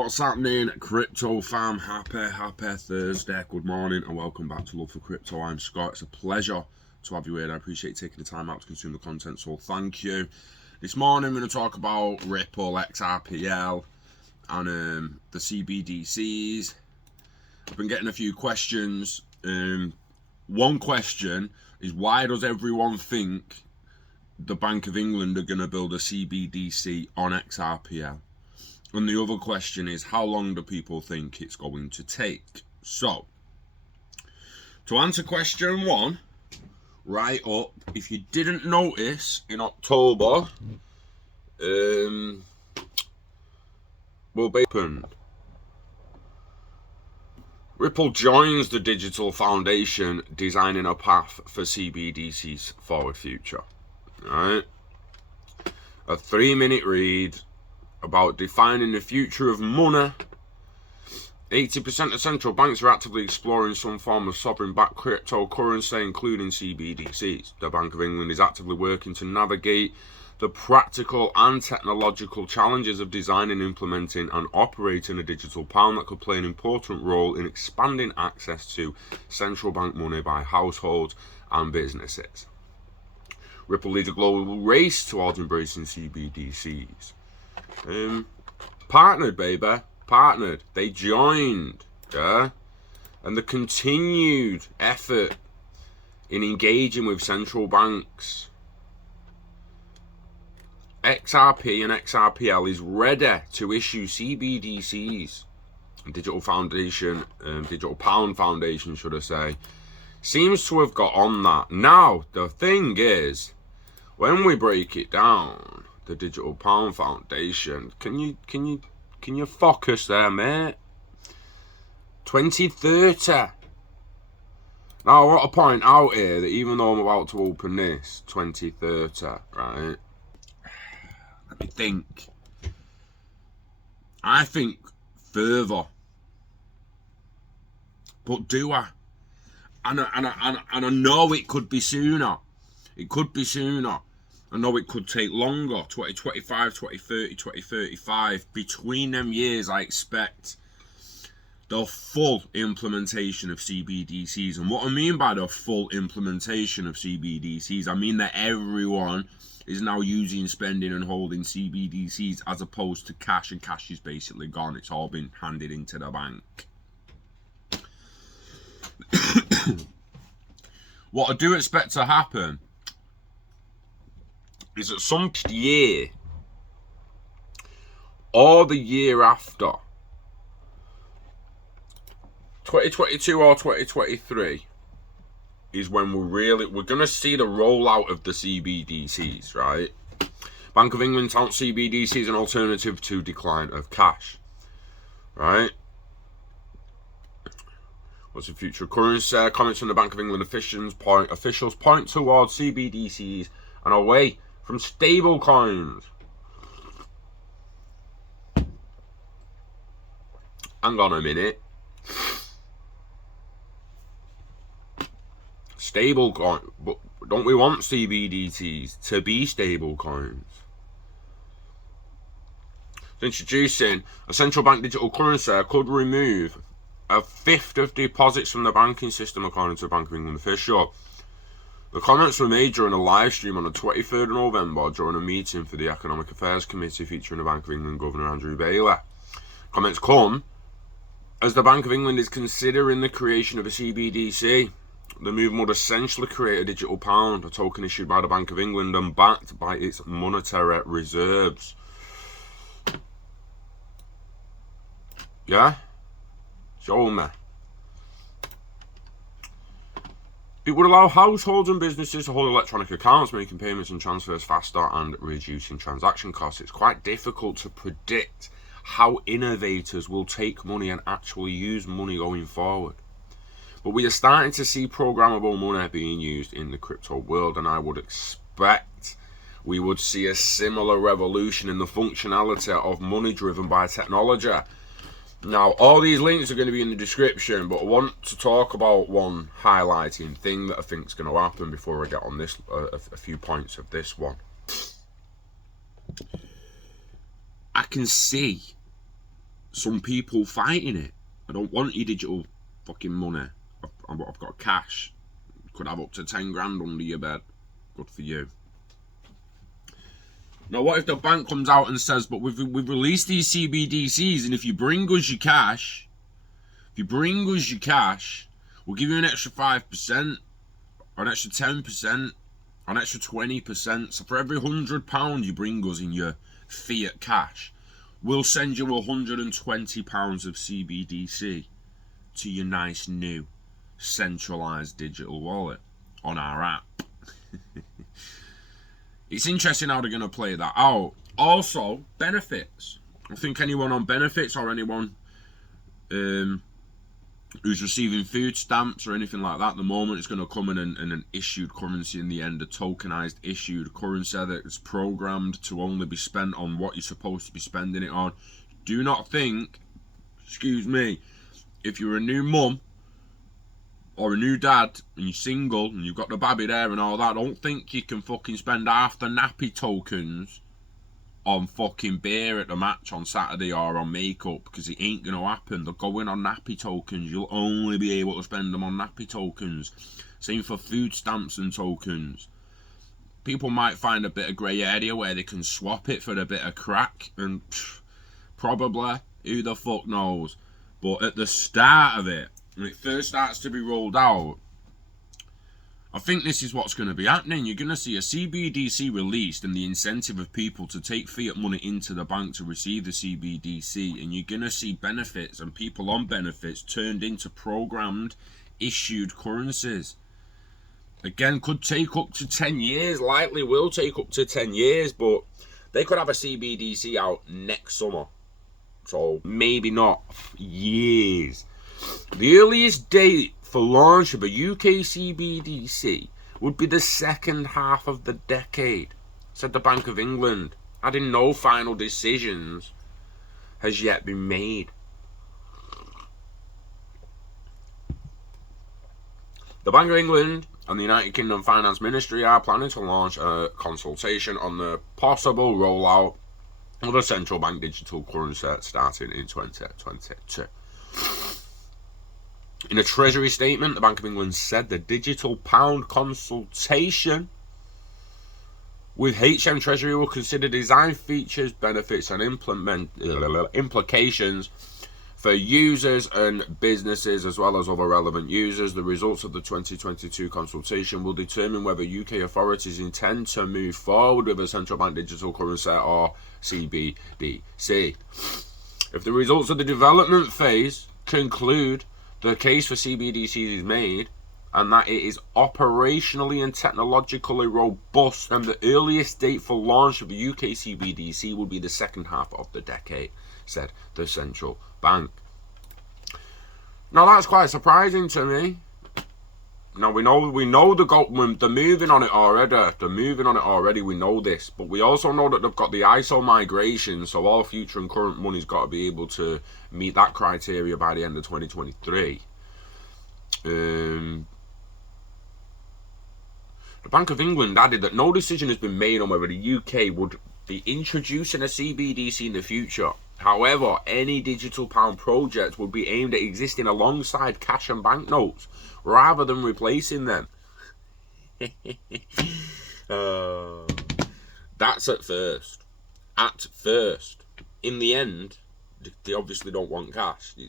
What's happening, crypto fam? Happy Thursday. Good morning and welcome back to Love for Crypto. I'm Scott. It's a pleasure to have you here. I appreciate you taking the time out to consume the content, so thank you. This morning I'm going to talk about Ripple, Xrpl and the CBDCs. I've been getting a few questions. One question is, why does everyone think the Bank of England are going to build a CBDC on Xrpl? And the other question is, how long do people think it's going to take? So, to answer question one, right up, if you didn't notice, in October, will be opened. Ripple joins the Digital Foundation, designing a path for CBDC's forward future. Right? A 3-minute read about defining the future of money. 80% of central banks are actively exploring some form of sovereign-backed cryptocurrency, including CBDCs. The Bank of England is actively working to navigate the practical and technological challenges of designing, implementing, and operating a digital pound that could play an important role in expanding access to central bank money by households and businesses. Ripple leads a global race towards embracing CBDCs. Partnered, baby. Partnered. They joined. Yeah? And the continued effort in engaging with central banks. XRP and Xrpl is ready to issue CBDCs. Digital Foundation, Digital Pound Foundation, should I say, seems to have got on that. Now, the thing is, when we break it down, the Digital Pound Foundation, can you focus there, mate? 2030. Now, I want to point out here that even though I'm about to open this, 2030, right? Let me think. I think further. But do I? And I know it could be sooner. It could be sooner. I know it could take longer, 2025, 2030, 2035. Between them years, I expect the full implementation of CBDCs. And what I mean by the full implementation of CBDCs, I mean that everyone is now using, spending, and holding CBDCs as opposed to cash, and cash is basically gone. It's all been handed into the bank. What I do expect to happen is that some year or the year after, 2022 or 2023, is when we're going to see the rollout of the CBDCs, right? Bank of England touts CBDCs an alternative to decline of cash, right? What's the future of currency? Comments from the Bank of England officials point towards CBDCs and away from stable coins. Hang on a minute. Stable coin, but don't we want CBDCs to be stable coins? Introducing a central bank digital currency could remove a fifth of deposits from the banking system, according to a Bank of England official. The comments were made during a live stream on the 23rd of November during a meeting for the Economic Affairs Committee featuring the Bank of England Governor Andrew Bailey. Comments come as the Bank of England is considering the creation of a CBDC. The move would essentially create a digital pound, a token issued by the Bank of England and backed by its monetary reserves. Yeah? Show me. It would allow households and businesses to hold electronic accounts, making payments and transfers faster and reducing transaction costs. It's quite difficult to predict how innovators will take money and actually use money going forward. But we are starting to see programmable money being used in the crypto world, and I would expect we would see a similar revolution in the functionality of money driven by technology. Now, all these links are going to be in the description, but I want to talk about one highlighting thing that I think is going to happen before I get on this, a few points of this one. I can see some people fighting it. I don't want your digital fucking money. I've got cash. Could have up to 10 grand under your bed. Good for you. Now, what if the bank comes out and says, but we've released these CBDCs, and if you bring us your cash, we'll give you an extra 5%, or an extra 10%, or an extra 20%. So for every £100 you bring us in your fiat cash, we'll send you £120 of CBDC to your nice new centralised digital wallet on our app. It's interesting how they're going to play that out. Also, benefits. I think anyone on benefits or anyone who's receiving food stamps or anything like that, at the moment it's going to come in an issued currency in the end, a tokenized issued currency that's programmed to only be spent on what you're supposed to be spending it on. Do not think, excuse me, if you're a new mum or a new dad and you're single and you've got the baby there and all that, don't think you can fucking spend half the nappy tokens on fucking beer at the match on Saturday or on makeup, because it ain't going to happen. They're going on nappy tokens. You'll only be able to spend them on nappy tokens. Same for food stamps and tokens. People might find a bit of grey area where they can swap it for a bit of crack, and probably, who the fuck knows. But at the start of it, when it first starts to be rolled out, I think this is what's going to be happening. You're going to see a CBDC released and the incentive of people to take fiat money into the bank to receive the CBDC, and you're going to see benefits and people on benefits turned into programmed, issued currencies. Again, could take up to 10 years, likely will take up to 10 years, but they could have a CBDC out next summer. So maybe not years. The earliest date for launch of a UK CBDC would be the second half of the decade, said the Bank of England, adding no final decisions has yet been made. The Bank of England and the United Kingdom Finance Ministry are planning to launch a consultation on the possible rollout of a central bank digital currency starting in 2022. In a Treasury statement, the Bank of England said the digital pound consultation with HM Treasury will consider design features, benefits and implications for users and businesses as well as other relevant users. The results of the 2022 consultation will determine whether UK authorities intend to move forward with a central bank digital currency or CBDC. If the results of the development phase conclude the case for CBDCs is made and that it is operationally and technologically robust, and the earliest date for launch of a UK CBDC will be the second half of the decade, said the central bank. Now that's quite surprising to me. Now we know the government, they're moving on it already. We know this, but we also know that they've got the ISO migration, so all future and current money's got to be able to meet that criteria by the end of 2023. The Bank of England added that no decision has been made on whether the UK would be introducing a CBDC in the future. However, any digital pound project would be aimed at existing alongside cash and banknotes rather than replacing them. That's at first. At first. In the end, they obviously don't want cash. They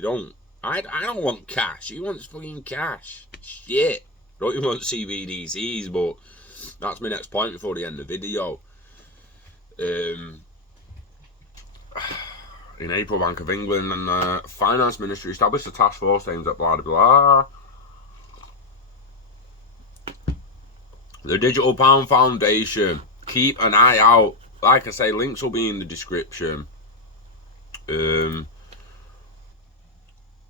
don't. I don't want cash. Who wants fucking cash? Shit. I don't even want CBDCs, but that's my next point before the end of the video. In April, Bank of England and the Finance Ministry established a task force aimed at blah blah blah. The Digital Pound Foundation. Keep an eye out. Like I say, links will be in the description.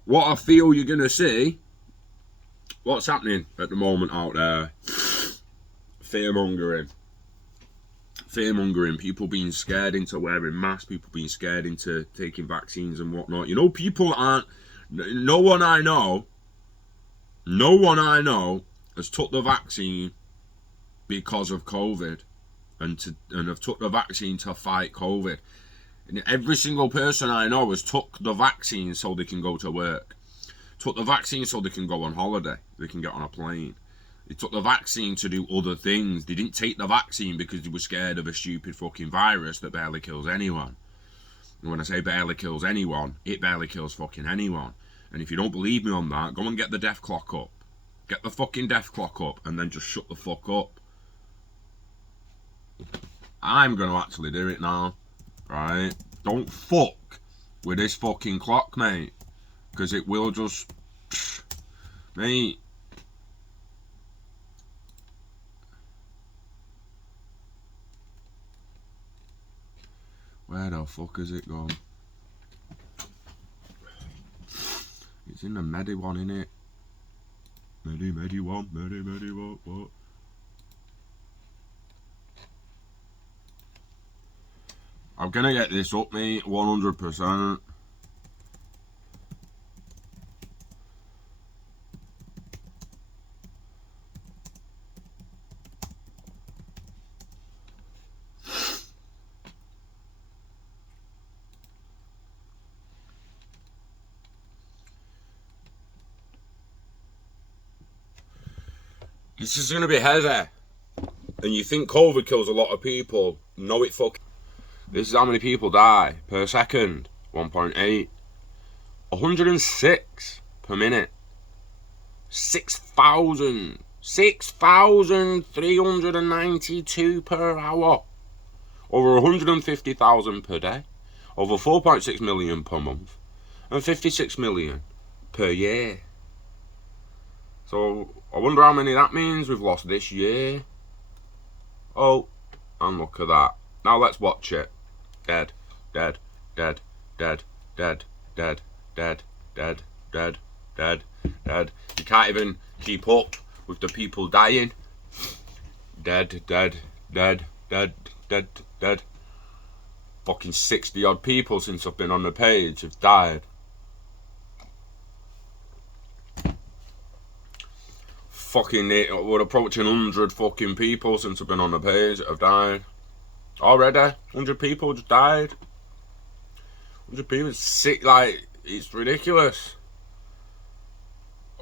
What I feel you're gonna see. What's happening at the moment out there? Fear-mongering. People being scared into wearing masks, people being scared into taking vaccines and whatnot. You know, people aren't... No one I know has took the vaccine because of COVID and have took the vaccine to fight COVID. And every single person I know has took the vaccine so they can go to work. Took the vaccine so they can go on holiday. They can get on a plane. They took the vaccine to do other things. They didn't take the vaccine because they were scared of a stupid fucking virus that barely kills anyone. And when I say barely kills anyone, it barely kills fucking anyone. And if you don't believe me on that, go and get the death clock up. Get the fucking death clock up and then just shut the fuck up. I'm going to actually do it now. Right? Don't fuck with this fucking clock, mate. Because it will just... Mate. Where the fuck has it gone? It's in the Medi one, innit? Medi one, what? I'm gonna get this up, mate, 100%. This is gonna be heavy. And you think COVID kills a lot of people. No, it fucking... This is how many people die per second. 1.8. 106 per minute. 6,000. 6,392 per hour. Over 150,000 per day. Over 4.6 million per month. And 56 million per year. So, I wonder how many that means we've lost this year. Oh, and look at that. Now let's watch it. Dead, dead, dead, dead, dead, dead, dead, dead, dead, dead, dead. You can't even keep up with the people dying. Dead, dead, dead, dead, dead, dead. Fucking 60 odd people since I've been on the page have died. Fucking, we're approaching 100 fucking people since I've been on the page that have died. Already, 100 people just died. 100 people sick, like, it's ridiculous.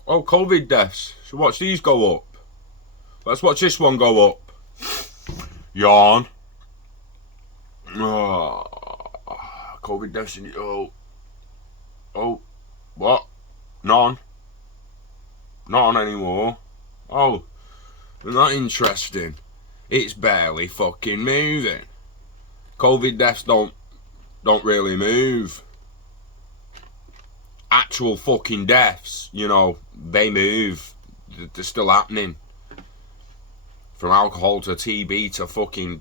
Oh, COVID deaths. So watch these go up. Let's watch this one go up. Yawn. Oh, COVID deaths in... Oh. What? None. Not on anymore. Oh, isn't that interesting? It's barely fucking moving. COVID deaths don't really move. Actual fucking deaths, you know, they move. They're still happening. From alcohol to TB to fucking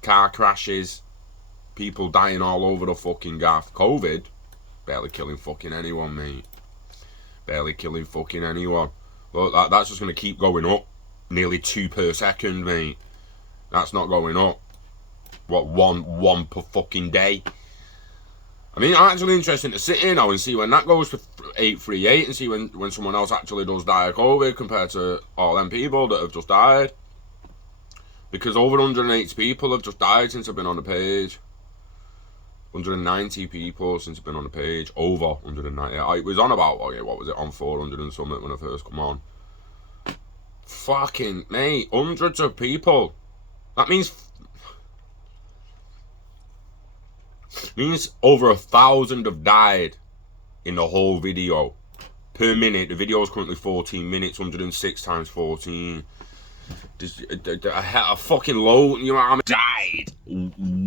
car crashes. People dying all over the fucking gaff. COVID, barely killing fucking anyone, mate. Barely killing fucking anyone. Look, that's just going to keep going up. Nearly 2 per second, mate. That's not going up. What, one per fucking day? I mean, I'm actually interested to sit here now and see when that goes to 838 and see when someone else actually does die of COVID compared to all them people that have just died. Because over 180 people have just died since I've been on the page. 190 people since I've been on the page. Over 190. I was on about, okay, what was it, on 400 and something when I first come on. Fucking, mate, hundreds of people. That means over 1,000 have died in the whole video. Per minute, the video is currently 14 minutes, 106 times 14. A fucking load, you know what I mean? Died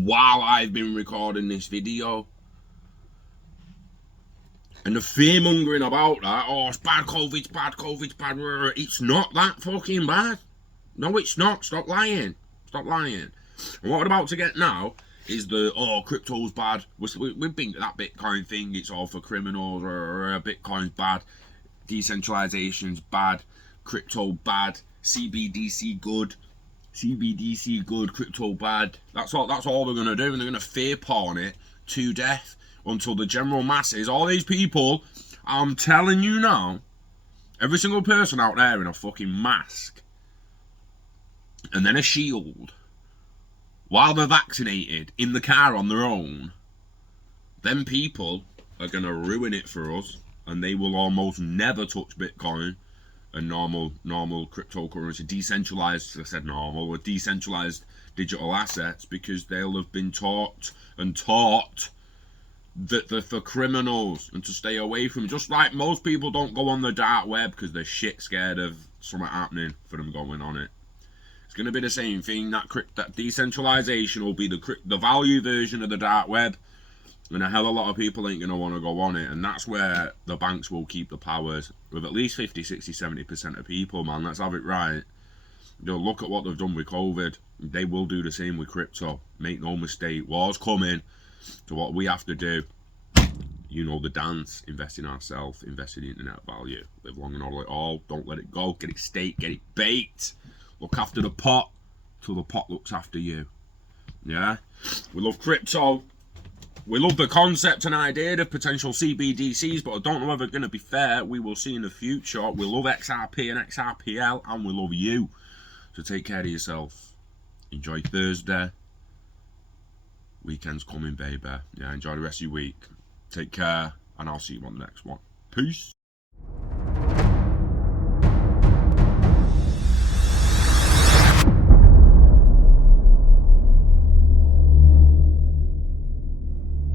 while I've been recording this video. And the fear mongering about that, oh, it's bad, COVID's bad, COVID's bad. It's not that fucking bad. No, it's not. Stop lying. Stop lying. And what we're about to get now is the, oh, crypto's bad. We think that Bitcoin thing, it's all for criminals, or Bitcoin's bad. Decentralization's bad. Crypto bad. CBDC good. CBDC good. Crypto bad. That's all they're going to do. And they're going to fear porn it to death until the general masses, all these people, I'm telling you now, every single person out there in a fucking mask and then a shield while they're vaccinated in the car on their own, Them people are going to ruin it for us, and they will almost never touch Bitcoin and normal cryptocurrency, decentralized, I said normal, or decentralized digital assets, because they'll have been taught that they're for criminals and to stay away from it. Just like most people don't go on the dark web because they're shit scared of something happening for them going on it. It's going to be the same thing. That decentralization will be the value version of the dark web, and a hell of a lot of people ain't going to want to go on it. And that's where the banks will keep the powers with at least 50, 60, 70% of people, man. Let's have it right. They'll look at what they've done with COVID. They will do the same with crypto. Make no mistake. War's coming. So what we have to do, you know the dance, invest in ourselves, invest in the internet value. Live long and all it all. Don't let it go. Get it staked, get it baked. Look after the pot till the pot looks after you. Yeah? We love crypto. We love the concept and idea of potential CBDCs, but I don't know if they're going to be fair. We will see in the future. We love XRP and Xrpl, and we love you. So take care of yourself. Enjoy Thursday. Weekend's coming, baby. Yeah, enjoy the rest of your week. Take care, and I'll see you on the next one. Peace.